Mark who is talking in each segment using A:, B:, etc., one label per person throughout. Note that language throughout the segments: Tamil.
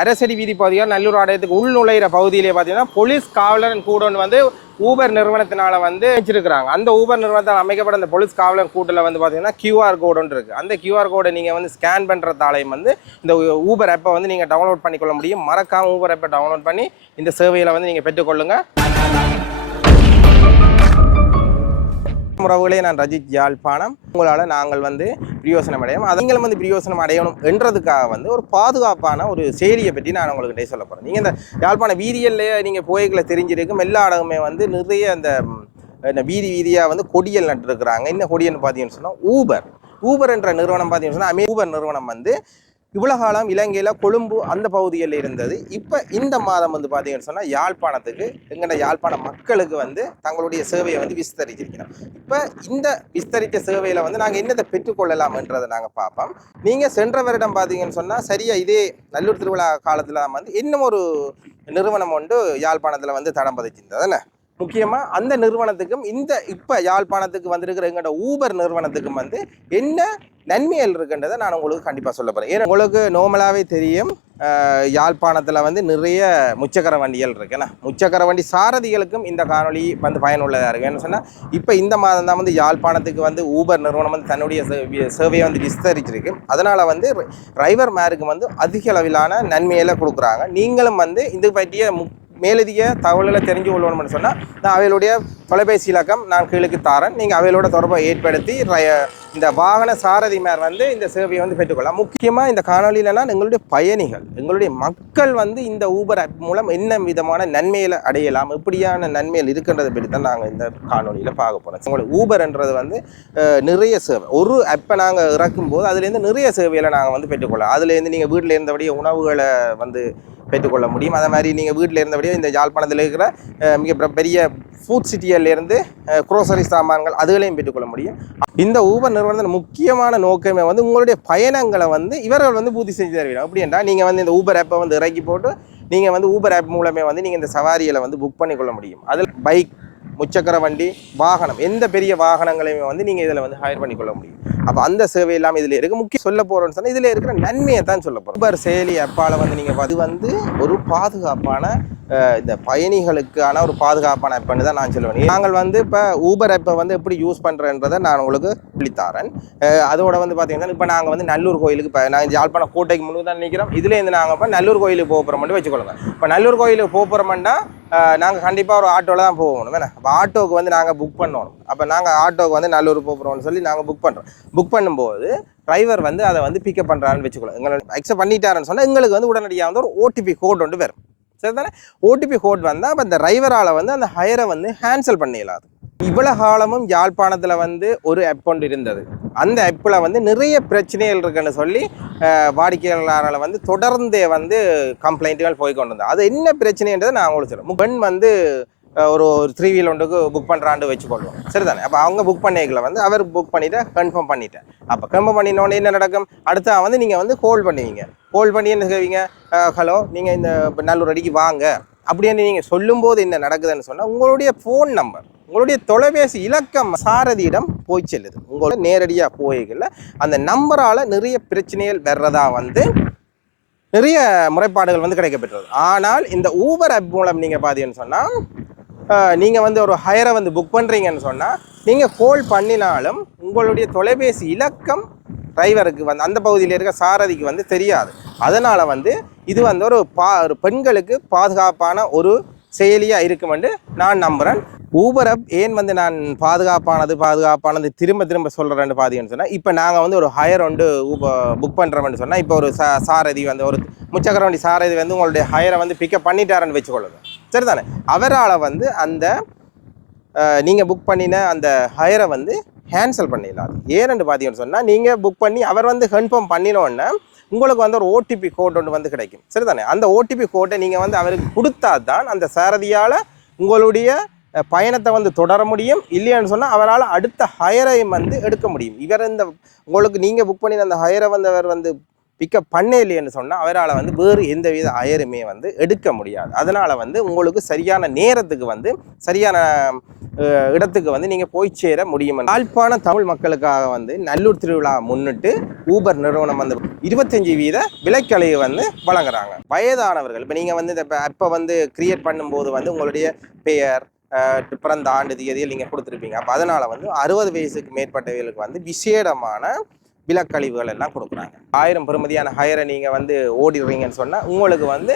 A: அரசடி வீதி பகுதியாக நல்லூர் ஆலயத்துக்கு உள் நுழையிற பகுதியிலே பார்த்தீங்கன்னா போலீஸ் காவலர் கூடன்னு வந்து ஊபர் நிறுவனத்தினால வந்து வச்சிருக்கிறாங்க. அந்த ஊபர் நிறுவனத்தால் அமைக்கப்பட்ட அந்த போலீஸ் காவலர் கூட்டில் வந்து பார்த்தீங்கன்னா கியூஆர் கோடுன்னு இருக்குது அந்த கியூஆர் கோடை நீங்கள் வந்து ஸ்கேன் பண்ணுறதாலையும் வந்து இந்த ஊபர் ஆப்பை வந்து நீங்கள் டவுன்லோட் பண்ணிக்கொள்ள முடியும். மறக்காம ஊபர் ஆப்பை டவுன்லோட் பண்ணி இந்த சேவையில் வந்து நீங்கள் பெற்றுக்கொள்ளுங்கள் உறவுகளே நான் ரஜித் யாழ்ப்பாணம். உங்களால் நாங்கள் வந்து பிரியோசனம் அடையும் அதை நீங்களும் வந்து பிரியோசனம் அடையணும் என்றதுக்காக வந்து ஒரு பாதுகாப்பான ஒரு செயலியை பற்றி நான் உங்களுக்கு டே சொல்ல போகிறேன் நீங்கள் இந்த யாழ்ப்பாண வீதியல்லையே நீங்கள் போய்களை தெரிஞ்சிருக்கும். எல்லா இடமுமே வந்து நிறைய அந்த என்ன வீதி வீதியாக வந்து கொடியல் நட்டுருக்குறாங்க. என்ன கொடியல்னு பார்த்தீங்கன்னு சொன்னால் ஊபர். ஊபர் என்ற நிறுவனம் பார்த்தீங்கன்னு சொன்னால் அமே ஊபர் நிறுவனம் வந்து இவ்வளோ காலம் இலங்கையில் கொழும்பு அந்த பகுதியில் இருந்தது. இப்போ இந்த மாதம் வந்து பார்த்தீங்கன்னு சொன்னால் யாழ்ப்பாணத்துக்கு எங்கள்ட யாழ்ப்பாண மக்களுக்கு வந்து தங்களுடைய சேவையை வந்து விஸ்தரிச்சிருக்கிறோம். இப்போ இந்த விஸ்தரித்த சேவையில் வந்து நாங்கள் என்னத்தை பெற்றுக்கொள்ளலாம்ன்றதை நாங்கள் பார்ப்போம். நீங்கள் சென்ற வருடம் பார்த்தீங்கன்னு சொன்னால் சரியாக இதே நல்லூர் திருவிழா காலத்தில் வந்து இன்னும் ஒரு நிறுவனம் ஒன்று யாழ்ப்பாணத்தில் வந்து தடம் பதிச்சிருந்தது. தானே முக்கியமாக அந்த நிறுவனத்துக்கும் இந்த இப்போ யாழ்ப்பாணத்துக்கு வந்திருக்கிற எங்களோட ஊபர் நிறுவனத்துக்கும் வந்து என்ன நன்மைகள் இருக்குன்றதை நான் உங்களுக்கு கண்டிப்பாக சொல்ல போகிறேன் ஏன்னா உங்களுக்கு நார்மலாகவே தெரியும் யாழ்ப்பாணத்தில் வந்து நிறைய முச்சக்கர வண்டிகள் இருக்குண்ணா முச்சக்கர வண்டி சாரதிகளுக்கும் இந்த காணொளி வந்து பயனுள்ளதாக இருக்குது என்ன சொன்னால் இப்போ இந்த மாதம் தான் வந்து யாழ்ப்பாணத்துக்கு வந்து ஊபர் நிறுவனம் வந்து தன்னுடைய சேவையை வந்து விஸ்தரிச்சிருக்கு. அதனால் வந்து டிரைவர் மேருக்கு வந்து அதிக அளவிலான நன்மைகளை கொடுக்குறாங்க. நீங்களும் வந்து இது பற்றிய மு மேலதிக தகவல்களை தெரிஞ்சு கொள்ளணும்னு சொன்னால் நான் அவைகளுடைய தொலைபேசி இலக்கம் நான் கீழுக்கு தாரேன். நீங்கள் அவைகளோட தொடர்பை ஏற்படுத்தி இந்த வாகன சாரதி மேர் வந்து இந்த சேவையை வந்து பெற்றுக்கொள்ளலாம். முக்கியமாக இந்த காணொலியிலலாம் எங்களுடைய பயணிகள் எங்களுடைய மக்கள் வந்து இந்த ஊபர் ஆப் மூலம் என்ன விதமான நன்மையில் அடையலாம் எப்படியான நன்மைகள் இருக்கின்றதை பற்றி தான் நாங்கள் இந்த காணொலியில் பார்க்க போகிறோம் உங்களுக்கு ஊபர்ன்றது வந்து நிறைய சேவை ஒரு ஆப்பை நாங்கள் இறக்கும்போது அதுலேருந்து நிறைய சேவைகளை நாங்கள் வந்து பெற்றுக்கொள்ளலாம். அதுலேருந்து நீங்கள் வீட்டில் இருந்தபடியே உணவுகளை வந்து பெற்றுக்கொள்ள முடியும். அதே மாதிரி நீங்கள் வீட்டில் இருந்தபடியே இந்த யாழ்ப்பாணத்தில் இருக்கிற மிக பிர- பெரிய ஃபுட் சிட்டியிலேருந்து குரோசரி சாமான்கள் அதுகளையும் பெற்றுக்கொள்ள முடியும். இந்த ஊபர் நிறுவனத்தின் முக்கியமான நோக்கமே வந்து உங்களுடைய பயணங்களை வந்து இவர்கள் வந்து பூர்த்தி செஞ்சு தருவீங்க அப்படி நீங்கள் வந்து இந்த ஊபர் ஆப்பை வந்து இறக்கி போட்டு நீங்கள் வந்து ஊபர் ஆப் மூலமே வந்து நீங்கள் இந்த சவாரிகளை வந்து புக் பண்ணிக்கொள்ள முடியும். அதில் பைக் முச்சக்கர வண்டி வாகனம் எந்த பெரிய வாகனங்களையுமே வந்து நீங்கள் இதில் வந்து ஹையர் பண்ணிக்கொள்ள முடியும். அப்போ அந்த சேவை இல்லாமல் இதில் இருக்குது முக்கியம் சொல்ல போகிறோன்னு சொன்னால் இதில் இருக்கிற நன்மையை தான் சொல்ல போகிறோம் செயலி அப்பால் வந்து நீங்கள் அது வந்து ஒரு பாதுகாப்பான இந்த பயணிகளுக்கான ஒரு பாதுகாப்பான ஆப்னு தான் நான் சொல்லுவேன். நாங்கள் வந்து இப்போ ஊபர் ஆப்பை வந்து எப்படி யூஸ் பண்ணுறேன்றதை நான் உங்களுக்கு சொல்லித்தாரேன். அதோட வந்து பார்த்தீங்கன்னா இப்போ நாங்கள் வந்து நல்லூர் கோயிலுக்கு இப்போ நாங்கள் யாழ்ப்பாணம் கோட்டைக்கு முன்னுக்கு தான் நிற்கிறோம் இதுலேருந்து நாங்கள் இப்போ நல்லூர் கோயிலுக்கு போக போகிறோம் மட்டும் வச்சுக்கொள்ளுங்க இப்போ நல்லூர் கோயிலுக்கு போக போகிறோம்னா நாங்கள் கண்டிப்பாக ஒரு ஆட்டோவில் தான் போகணும். வேணா அப்போ ஆட்டோவுக்கு வந்து நாங்கள் புக் பண்ணணும். அப்போ நாங்கள் ஆட்டோவுக்கு வந்து நல்லூர் போகிறோம்னு சொல்லி நாங்கள் புக் பண்ணுறோம் புக் பண்ணும்போது டிரைவர் வந்து அதை வந்து பிக்கப் பண்ணுறான்னு வச்சுக்கலாம் எங்களை அக்செப்ட் பண்ணிட்டாருன்னு சொன்னால் எங்களுக்கு வந்து உடனடியாக வந்து ஒரு ஓடிபி கோட் ஒன்று வரும். சரி தானே ஓடிபி கோட் வந்தால் அப்போ இந்த டிரைவரால் வந்து அந்த ஹையரை வந்து கேன்சல் பண்ணிடலாம். இவ்வளோ காலமும் யாழ்ப்பாணத்தில் வந்து ஒரு ஆப் ஒன்று இருந்தது. அந்த ஆப்பில் வந்து நிறைய பிரச்சனைகள் இருக்குன்னு சொல்லி வாடிக்கையாளரால் வந்து தொடர்ந்தே வந்து கம்ப்ளைண்ட்டுகள் போய் கொண்டு வந்தது அது என்ன பிரச்சனைன்றதை நான் உங்களுக்கு சொல்கிறேன் பெண் வந்து ஒரு ஒரு த்ரீ வீல் ஒன்றுக்கு புக் பண்ணுறாண்டு வச்சுக்கொள்வோம் சரிதானே? அப்போ அவங்க புக் பண்ணிக்கல வந்து அவர் புக் பண்ணிவிட்டு கன்ஃபார்ம் பண்ணிட்டேன் அப்போ கன்ஃபார்ம் பண்ணினோடனே என்ன நடக்கும்? அடுத்த வந்து நீங்கள் வந்து கால் பண்ணுவீங்க. கால் பண்ணி என்ன செய்வீங்க? ஹலோ நீங்கள் இந்த நல்லூர் அடிக்கு வாங்க. அப்படின்னு நீங்கள் சொல்லும்போது என்ன நடக்குதுன்னு சொன்னால் உங்களுடைய ஃபோன் நம்பர் உங்களுடைய தொலைபேசி இலக்கம் சாரதியிடம் போய் செல்லுது. உங்களோட நேரடியாக போய்கல அந்த நம்பரால் நிறைய பிரச்சனைகள் வர்றதா வந்து நிறைய முறைப்பாடுகள் வந்து கிடைக்கப்பெற்றது. ஆனால் இந்த ஊபர் ஆப் மூலம் நீங்கள் பார்த்தீங்கன்னு சொன்னால் நீங்கள் வந்து ஒரு ஹையரை வந்து புக் பண்ணுறீங்கன்னு சொன்னால் நீங்கள் கால் பண்ணினாலும் உங்களுடைய தொலைபேசி இலக்கம் டிரைவருக்கு வந்து அந்த பகுதியில் இருக்க சாரதிக்கு வந்து தெரியாது. அதனால் வந்து இது வந்து ஒரு பா ஒரு பெண்களுக்கு பாதுகாப்பான ஒரு செயலியாக இருக்குமென்று நான் நம்புகிறேன் ஊபர் அப் ஏன் வந்து நான் பாதுகாப்பானது பாதுகாப்பானது திரும்ப திரும்ப சொல்கிறேன்னு பார்த்தீங்கன்னு சொன்னால் இப்போ நாங்கள் வந்து ஒரு ஹயர் வந்து புக் பண்ணுறோம்னு சொன்னால் இப்போ ஒரு சா சாரதி வந்து ஒரு முச்சக்கர வண்டி சாரதி வந்து உங்களுடைய ஹயரை வந்து பிக்கப் பண்ணிட்டாருன்னு வச்சுக்கொள்ளுங்க. சரிதானே? அவரால் வந்து அந்த நீங்கள் புக் பண்ணின அந்த ஹயரை வந்து கேன்சல் பண்ணிடலாம். ஏன்னு பார்த்தீங்கன்னு சொன்னால் நீங்கள் புக் பண்ணி அவர் வந்து கன்ஃபார்ம் பண்ணினோன்னே உங்களுக்கு வந்து ஒரு ஓடிபி கோட் ஒன்று வந்து கிடைக்கும். சரிதானே? அந்த ஓடிபி கோட்டை நீங்கள் வந்து அவருக்கு கொடுத்தா தான் அந்த சாரதியால் உங்களுடைய பயணத்தை வந்து தொடர முடியும். இல்லையான்னு சொன்னால் அவரால் அடுத்த ஹயரையும் வந்து எடுக்க முடியும். இவர் இந்த உங்களுக்கு நீங்கள் புக் பண்ணின அந்த ஹயரை வந்து அவர் வந்து பிக்கப் பண்ணே இல்லைன்னு சொன்னால் அவரால் வந்து வேறு எந்த வித அயருமே வந்து எடுக்க முடியாது. அதனால் வந்து உங்களுக்கு சரியான நேரத்துக்கு வந்து சரியான இடத்துக்கு வந்து நீங்கள் போய் சேர முடியும்? யாழ்ப்பாண தமிழ் மக்களுக்காக வந்து நல்லூர் திருவிழா முன்னிட்டு ஊபர் நிறுவனம் வந்து இருபத்தஞ்சி வீத விலைக்கழிவு வந்து வழங்குறாங்க. வயதானவர்கள் இப்போ நீங்கள் வந்து இந்த இப்போ வந்து கிரியேட் பண்ணும்போது வந்து உங்களுடைய பெயர் பிறந்த ஆண்டு தேதியில் நீங்கள் கொடுத்துருப்பீங்க. அப்போ அதனால் வந்து அறுபது வயசுக்கு மேற்பட்டவர்களுக்கு வந்து விசேடமான விலக்கழிவுகள் எல்லாம் கொடுக்குறாங்க. ஆயிரம் பெறுமதியான ஹயரை நீங்கள் வந்து ஓடிடுறீங்கன்னு சொன்னால் உங்களுக்கு வந்து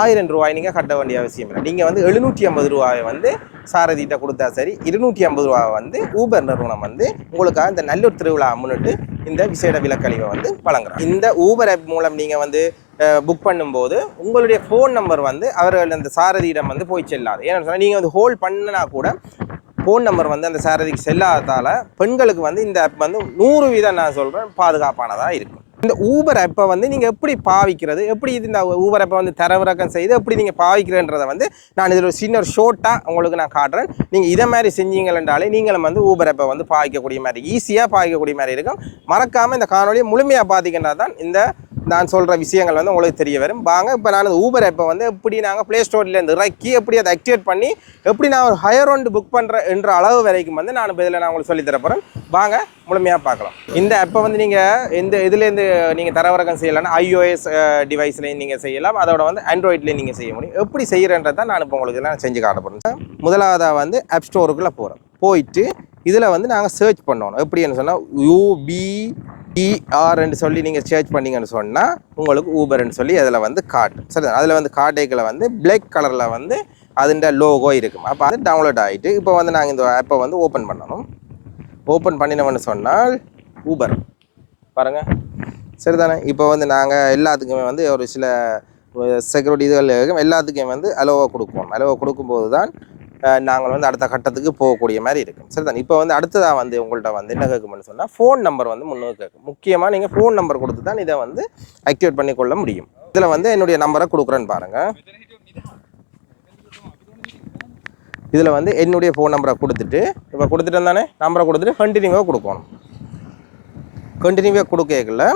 A: ஆயிரம் ரூபாய் நீங்கள் கட்ட வேண்டிய அவசியம் இல்லை. நீங்கள் வந்து எழுநூற்றி ஐம்பது ரூபாயை வந்து சாரதிகிட்ட கொடுத்தா சரி இருநூற்றி ஐம்பது ரூபா வந்து ஊபர் நிறுவனம் வந்து உங்களுக்காக இந்த நல்லூர் திருவிழா முன்னிட்டு இந்த விசேட விலக்கழிவை வந்து வழங்குறாங்க. இந்த ஊபர் ஆப் மூலம் நீங்கள் வந்து புக் பண்ணும்போது உங்களுடைய ஃபோன் நம்பர் வந்து அவர்கள் அந்த சாரதியிடம் வந்து போய் செல்லாது. ஏன்னு சொன்னால் நீங்கள் வந்து ஹோல்ட் பண்ணினா கூட ஃபோன் நம்பர் வந்து அந்த சாரதிக்கு செல்லாததால் பெண்களுக்கு வந்து இந்த ஆப் வந்து நூறு வீதம் நான் சொல்கிறேன் பாதுகாப்பானதாக இருக்கும். இந்த ஊபர் ஆப்பை வந்து நீங்கள் எப்படி பாவிக்கிறது எப்படி இது இந்த ஊபர் ஆப்பை வந்து தரவிறக்கம் செய்து எப்படி நீங்கள் பாவிக்கிறன்றதை வந்து நான் இதில் ஒரு சின்ன ஒரு உங்களுக்கு நான் காட்டுறேன். நீங்கள் இதை மாதிரி செஞ்சீங்கன்றாலே நீங்களும் வந்து ஊபர் ஆப்பை வந்து பாவிக்கக்கூடிய மாதிரி ஈஸியாக பாவிக்கக்கூடிய மாதிரி இருக்கும். மறக்காமல் இந்த காணொலியை முழுமையாக பார்த்தீங்கன்னா தான் இந்த நான் சொல்கிற விஷயங்கள் வந்து உங்களுக்கு தெரிய வரும். வாங்க இப்போ நான் அந்த ஊபர் இப்போ வந்து எப்படி நாங்கள் ப்ளே ஸ்டோர்லேருந்து இறக்கி எப்படி அதை ஆக்டிவேட் பண்ணி எப்படி நான் ஒரு ஹையர் ஒன்று புக் பண்ணுறேன் என்ற அளவு வரைக்கும் வந்து நான் இப்போ இதில் நான் உங்களுக்கு சொல்லி தரப்போகிறேன் வாங்க முழுமையாக பார்க்கலாம். இந்த அப்போ வந்து நீங்கள் எந்த இதுலேருந்து நீங்கள் தரவிறக்கம் செய்யலாம்னா ஐஓஎஸ் டிவைஸ்லேயும் நீங்கள் செய்யலாம். அதோட வந்து ஆண்ட்ராய்ட்லேயும் நீங்கள் செய்ய முடியும். எப்படி செய்கிறன்றதை தான் நான் இப்போ உங்களுக்கு இதெல்லாம் செஞ்சு காட்ட போகிறேன் முதலாவதாக வந்து ஆப் ஸ்டோருக்குள்ளே போகிறோம் போயிட்டு இதில் வந்து நாங்கள் சர்ச் பண்ணணும். எப்படின்னு சொன்னால் யூபி டிஆர்ன்னு சொல்லி நீங்கள் சர்ச் பண்ணீங்கன்னு சொன்னால் உங்களுக்கு ஊபர்ன்னு சொல்லி அதில் வந்து காட்டும் சரி அதில் வந்து காட்டைக்கில் வந்து பிளாக் கலரில் வந்து அதுண்ட லோகோ இருக்கும். அப்போ அது டவுன்லோட் ஆகிட்டு இப்போ வந்து நாங்கள் இந்த ஆப்பை வந்து ஓப்பன் பண்ணணும். ஓப்பன் பண்ணினோம்னு சொன்னால் ஊபர் பாருங்கள் சரிதானே? இப்போ வந்து நாங்கள் எல்லாத்துக்குமே வந்து ஒரு சில செக்யூரிட்டி இதுகள் எல்லாத்துக்குமே வந்து அலோவை கொடுப்போம். அலோவை கொடுக்கும்போது தான் நாங்கள் வந்து அடுத்த கட்டத்துக்கு போகக்கூடிய மாதிரி இருக்கும். சரிதான்? இப்போ வந்து அடுத்ததாக வந்து உங்கள்கிட்ட வந்து என்ன கேட்கும்னு சொன்னால் ஃபோன் நம்பர் வந்து முன்னோக்கி கேட்கும். முக்கியமாக நீங்கள் ஃபோன் நம்பர் கொடுத்து தான் இதை வந்து ஆக்டிவேட் பண்ணி கொள்ள முடியும். இதில் வந்து என்னுடைய நம்பரை கொடுக்குறேன்னு பாருங்கள் இதில் வந்து என்னுடைய ஃபோன் நம்பரை கொடுத்துட்டு இப்போ கொடுத்துட்டு தானே? நம்பரை கொடுத்துட்டு கண்டினியூவாக கொடுக்கணும். கண்டினியூவாக கொடுக்கல.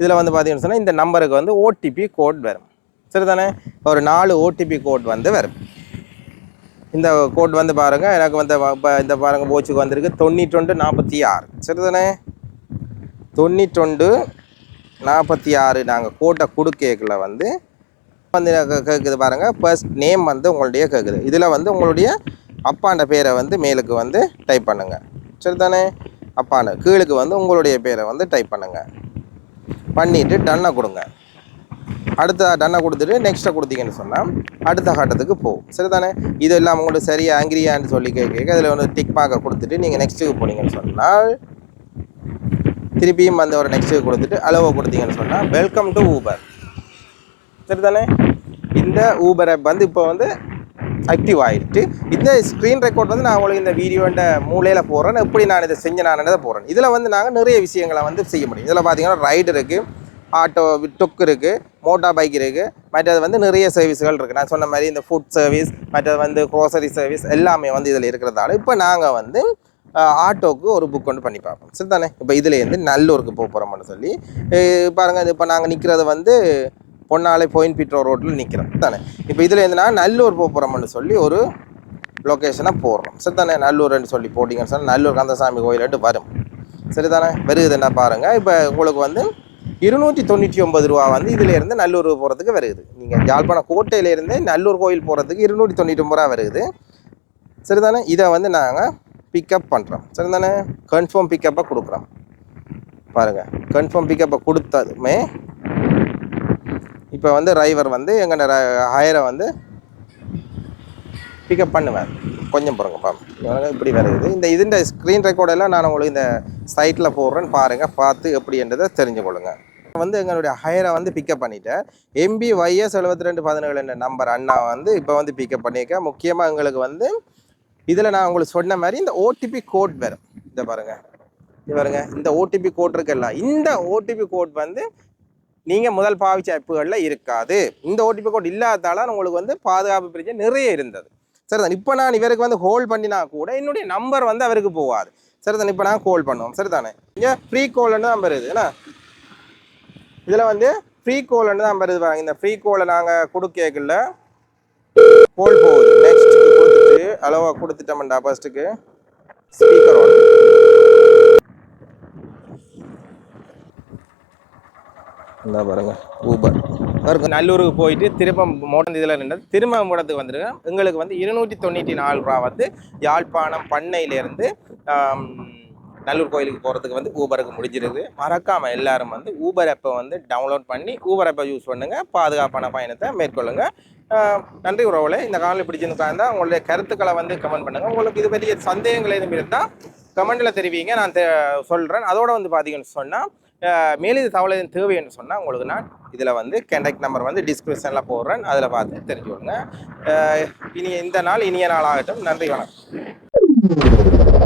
A: இதில் வந்து பார்த்தீங்கன்னு சொன்னால் இந்த நம்பருக்கு வந்து ஓடிபி கோட் வரும். சரிதானே? ஒரு நாலு ஓடிபி கோட் வந்து வரும். இந்த கோட் வந்து பாருங்கள் எனக்கு வந்து இப்போ இந்த பாருங்கள் போச்சுக்கு வந்திருக்கு. தொண்ணூற்றொண்டு நாற்பத்தி ஆறு சரிதானே? தொண்ணூற்றொண்டு நாற்பத்தி ஆறு நாங்கள் கோட்டை கொடுக்கல வந்து வந்து கேட்குது பாருங்கள் ஃபர்ஸ்ட் நேம் வந்து உங்களுடைய கேட்குது இதில் வந்து உங்களுடைய அப்பாண்ட பேரை வந்து மேலுக்கு வந்து டைப் பண்ணுங்கள் சரிதானே? அப்பாண்ட கீழுக்கு வந்து உங்களுடைய பேரை வந்து டைப் பண்ணுங்கள் பண்ணிவிட்டு டன்னை கொடுங்க. அடுத்த டன்னை கொடுத்துட்டு நெக்ஸ்ட்டை கொடுத்தீங்கன்னு சொன்னால் அடுத்த கட்டத்துக்கு போகும். சரிதானே? இது எல்லாம் உங்களுக்கு சரியா ஆங்கிரியான்னு சொல்லி கேட்க அதில் வந்து டிக் மார்க்கை கொடுத்துட்டு நீங்கள் நெக்ஸ்ட்டுக்கு போனீங்கன்னு சொன்னால் திருப்பியும் வந்து ஒரு நெக்ஸ்ட்டுக்கு கொடுத்துட்டு அளவை கொடுத்தீங்கன்னு சொன்னால் வெல்கம் டு ஊபர் சரிதானே? இந்த ஊபர் ஆப் வந்து இப்போ வந்து ஆக்டிவ் ஆகிட்டு இந்த ஸ்க்ரீன் ரெக்கார்ட் வந்து நான் உங்களுக்கு இந்த வீடியோண்ட மூலையில் போடுறேன். எப்படி நான் இதை செஞ்சு நான் போடுறேன்? இதில் வந்து நாங்கள் நிறைய விஷயங்களை வந்து செய்ய முடியும். இதில் பார்த்தீங்கன்னா ரைடு இருக்குது ஆட்டோ டொக் இருக்குது மோட்டார் பைக் இருக்குது மற்றது வந்து நிறைய சர்வீஸ்கள் இருக்குது நான் சொன்ன மாதிரி இந்த ஃபுட் சர்வீஸ் மற்றது வந்து க்ரோசரி சர்வீஸ் எல்லாமே வந்து இதில் இருக்கிறதால இப்போ நாங்கள் வந்து ஆட்டோவுக்கு ஆட்டோக்கு ஒரு புக் கொண்டு பண்ணி பார்ப்போம். சரிதானே? இப்போ இதுலேருந்து நல்லூருக்கு போக போகிறோம்னு சொல்லி பாருங்கள் இப்போ நாங்கள் நிற்கிறது வந்து பொன்னாலை பொயின் பீட்ரோ ரோட்டில் நிற்கிறோம் தானே இப்போ இதில் இருந்துனா நல்லூர் போக போகிறோம்னு சொல்லி ஒரு லொக்கேஷனாக போடுறோம். சரிதானே? நல்லூர்னு சொல்லி போட்டிங்கன்னு சொன்னால் நல்லூர் கந்தசாமி கோயிலிட்டு வரும். சரிதானே? வருகுதுன்னா பாருங்கள் இப்போ உங்களுக்கு வந்து இருநூற்றி தொண்ணூற்றி ஒன்பது ரூபா வந்து இதிலேருந்து நல்லூர் போகிறதுக்கு வருது. நீங்கள் யாழ்ப்பாணம் கோட்டையிலேருந்து நல்லூர் கோயில் போகிறதுக்கு இருநூற்றி தொண்ணூற்றி ஒன்பது ரூபா வருது. சரிதானே? இதை வந்து நாங்கள் பிக்கப் பண்ணுறோம் சரிதானே? கன்ஃபார்ம் பிக்கப்பை கொடுக்குறோம். பாருங்கள் கன்ஃபார்ம் பிக்கப்பை கொடுத்ததுமே இப்போ வந்து டிரைவர் வந்து எங்கள் ஹயரை வந்து பிக்கப் பண்ணுவேன் கொஞ்சம் பாருங்க. பாருங்க இப்படி வருது. இந்த இதுன்ற ஸ்க்ரீன் ரெக்கார்டெல்லாம் நான் உங்களுக்கு இந்த சைட்டில் போடுறேன்னு பாருங்கள் பார்த்து எப்படின்றதை கொள்ளுங்கள் வந்து எங்களுடைய ஹையரை வந்து பிக்கப் பண்ணிட்டேன். எம்பி ஒய்எஸ் எழுபத்தி ரெண்டு பதினேழு என்ற நம்பர் அண்ணா வந்து இப்போ வந்து பிக்கப் பண்ணியிருக்கேன். முக்கியமாக எங்களுக்கு வந்து இதில் நான் உங்களுக்கு சொன்ன மாதிரி இந்த ஓடிபி கோட் வரும் இந்த பாருங்கள் இது பாருங்க. இந்த ஓடிபி கோட் இருக்குல்ல இந்த ஓடிபி கோட் வந்து நீங்கள் முதல் பாவிச்ச ஆப்புகளில் இருக்காது. இந்த ஓடிபி கோட் இல்லாதால உங்களுக்கு வந்து பாதுகாப்பு பிரச்சனை நிறைய இருந்தது. சரிதான்? இப்போ நான் இவருக்கு வந்து ஹோல்ட் பண்ணினா கூட என்னுடைய நம்பர் வந்து அவருக்கு போகாது. சரிதான்? இப்போ நான் கால் பண்ணுவோம். சரிதானே? இங்கே ஃப்ரீ கோல்னு தான் இது என்ன? இதில் வந்து ஃப்ரீ கோல்னு தான் வருது பாருங்க இந்த ஃப்ரீ கோலை நாங்கள் கொடுக்கல கோல் போகுது. நெக்ஸ்ட் கொடுத்துட்டு அளவாக கொடுத்துட்டோம்டா ஃபர்ஸ்ட்டுக்கு ஸ்பீக்கர் ஒன் இந்த பாருங்க. ஊபர் பாருங்க. நல்லூருக்கு போயிட்டு திரும்ப மோட்டம் இதில் நின்று திரும்ப மூடத்துக்கு வந்துருக்கேன். எங்களுக்கு வந்து இருநூற்றி தொண்ணூற்றி நாலு ரூபா வந்து யாழ்ப்பாணம் பண்ணையிலேருந்து நல்லூர் கோயிலுக்கு போகிறதுக்கு வந்து ஊபருக்கு முடிஞ்சிருது. மறக்காமல் எல்லாரும் வந்து ஊபர் ஆப்பை வந்து டவுன்லோட் பண்ணி ஊபர் ஆப்பை யூஸ் பண்ணுங்கள் பாதுகாப்பான பயணத்தை மேற்கொள்ளுங்கள் நன்றி உறவுல இந்த காலையில் பிடிச்சிருந்தா உங்களுடைய கருத்துக்களை வந்து கமெண்ட் பண்ணுங்கள் உங்களுக்கு இது பற்றி சந்தேகங்கள் எதுவும் இருந்தால் கமெண்ட்டில் தெரிவிங்க. நான் சொல்கிறேன் அதோட வந்து பார்த்தீங்கன்னு சொன்னால் மேலிது தகவல் எதுவும் தேவைன்னு சொன்னால் உங்களுக்கு நான் இதில் வந்து கண்டக்ட் நம்பர் வந்து டிஸ்கிரிப்ஷனில் போடுறேன். அதில் பார்த்து தெரிஞ்சுக்கொள்ளுங்க. இனி இந்த நாள் இனிய நாள் ஆகட்டும். நன்றி வணக்கம்.